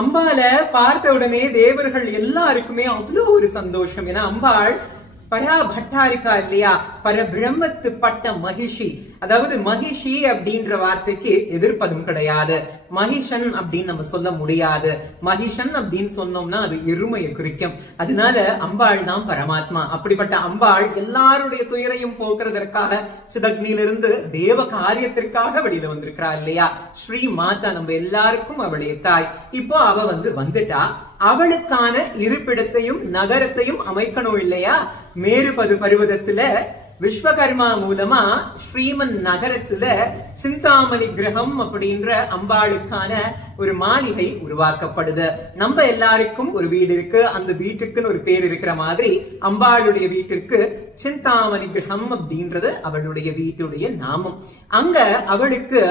அம்பால பார்த்த உடனே தேவர்கள் எல்லாருக்குமே அவ்வளவு ஒரு சந்தோஷம். ஏன்னா அம்பாள் பராபட்டாரிக்கா இல்லையா, பரபிரம்மத்து பட்ட மகிஷி. அதாவது மகிஷி அப்படின்ற வார்த்தைக்கு எதிர்ப்பதும் கிடையாது. மகிஷன் அப்படின்னு நம்ம சொல்ல முடியாது. மகிஷன் அப்படின்னு சொன்னோம்னா அது எருமையை குறிக்கும். அதனால அம்பாள் தான் பரமாத்மா. அப்படிப்பட்ட அம்பாள் எல்லாருடைய துயரையும் போக்குறதற்காக சிதக்னியிலிருந்து தேவ காரியத்திற்காக வெளியில வந்திருக்கிறா இல்லையா. ஸ்ரீ மாதா நம்ம எல்லாருக்கும் அவளுடைய தாய். இப்போ அவ வந்துட்டா. அவளுக்கான இருப்பிடத்தையும் நகரத்தையும் அமைக்கணும் இல்லையா. மேருபது பருவதத்துல விஸ்வகர்மா மூலமா ஸ்ரீமன் நகரத்துல சிந்தாமணி கிரகம் அப்படின்ற அம்பாளுக்கான ஒரு மாளிகை உருவாக்கப்படுது. நம்ம எல்லாருக்கும் ஒரு வீடு இருக்கு, அந்த வீட்டுக்குன்னு ஒரு பேர் இருக்கிற மாதிரி அம்பாளுடைய வீட்டிற்கு சிந்தாமணி கிரகம் அப்படின்றது அவளுடைய வீட்டுடைய நாமம். அங்க அவளுக்கு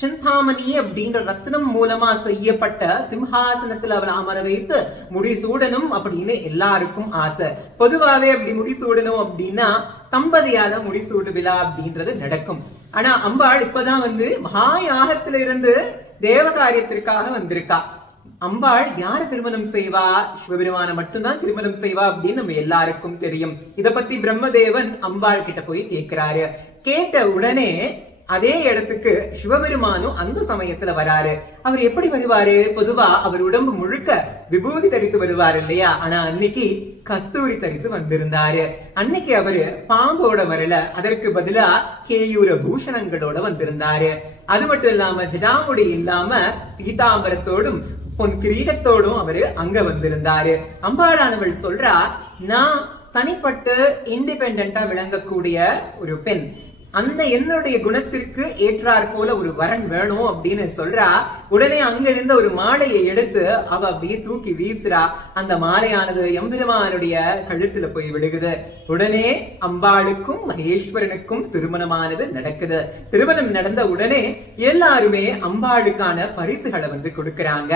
சிந்தாமணி அப்படின்ற ரத்னம் மூலமா செய்யப்பட்ட சிம்ஹாசனத்துல அவளை அமர வைத்து முடிசூடணும் அப்படின்னு எல்லாருக்கும் ஆசை. பொதுவாவே அப்படி முடிசூடணும் அப்படின்னா தம்பதியால முடிசூடு விழா அப்படின்றது நடக்கும். ஆனா அம்பாள் இப்பதான் மகாயாகத்துல இருந்து தேவ காரியத்திற்காக வந்திருக்கா. அம்பாள் யார திருமணம் செய்வா? சிவபெருமான மட்டும்தான் திருமணம் செய்வா அப்படின்னு நம்ம எல்லாருக்கும் தெரியும். இத பத்தி பிரம்மதேவன் அம்பாள் கிட்ட போய் கேட்கிறாரு. கேட்ட உடனே அதே இடத்துக்கு சிவபெருமானும் அந்த சமயத்துல வராரு. அவர் எப்படி வருவாரு? பொதுவா அவர் உடம்பு முழுக்க விபூதி தரித்து வருவார் இல்லையா. ஆனா அன்னைக்கு கஸ்தூரி தரித்து வந்திருந்தாரு. அன்னைக்கு அவரு பாம்போட வரல, அதற்கு பதிலா கேயூர பூஷணங்களோட வந்திருந்தாரு. அது மட்டும் இல்லாம ஜடாமுடி இல்லாம பீதாம்பரத்தோடும் பொன் கிரீடத்தோடும் அவரு அங்க வந்திருந்தாரு. அம்பாளானவள் சொல்றா, நான் தனிப்பட்டு இண்டிபெண்டா விளங்கக்கூடிய ஒரு பெண், அந்த என்னுடைய குணத்திற்கு ஏற்றாற் போல ஒரு வரன் வேணும் அப்படின்னு சொல்றா. உடனே அங்க இருந்த ஒரு மாலையை எடுத்து அவ அப்படியே தூக்கி வீசுறா. அந்த மாலையானது எம்பெருமானுடைய கழுத்துல போய் விழுகுது. உடனே அம்பாளுக்கும் மகேஸ்வரனுக்கும் திருமணமானது நடக்குது. திருமணம் நடந்த உடனே எல்லாருமே அம்பாளுக்கான பரிசுகளை கொடுக்கறாங்க.